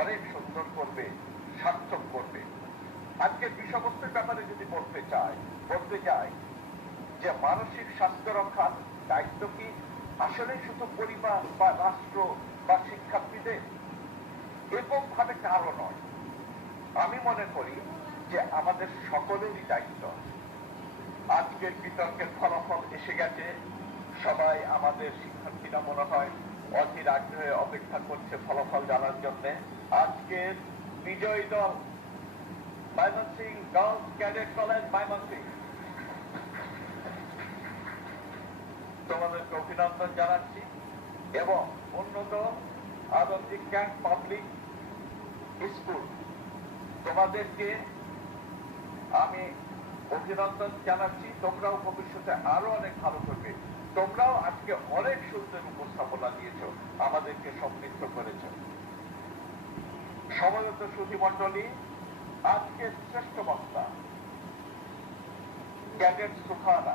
অনেক সুন্দর করবে, সার্থক করবে। আজকে বিষয়বস্তুর ব্যাপারে যদি বলতে চাই যে মানসিক স্বাস্থ্য রক্ষার দায়িত্ব কি আসলে শুধু পরিবার বা রাষ্ট্র বা শিক্ষার্থীদের, এরকম ভাবে কারো নয়। আমি মনে করি যে আমাদের সকলেরই দায়িত্ব। আজকের বিতর্কের ফলাফল এসে গেছে, সবাই আমাদের শিক্ষার্থীরা মনে হয় অধীর আগ্রহে অপেক্ষা করছে ফলাফল জানার জন্য। আজকের বিজয়ী দল Mymensingh girls cadet college Mymensingh, তোমাদেরকে অভিনন্দন জানাচ্ছি। এবং উন্নত আদর্শ ক্যাম্প পাবলিক স্কুল, তোমাদেরকে আমি অভিনন্দন জানাচ্ছি। তোমরাও ভবিষ্যতে আরো অনেক ভালো করবে। তোমরাও আজকে অনেক সুন্দর উপস্থাপনা দিয়েছ, আমাদেরকে সমৃদ্ধ করেছ। সমবেত সুধীমণ্ডলী, আজকে শ্রেষ্ঠ বক্তা ক্যাডেট সুখানা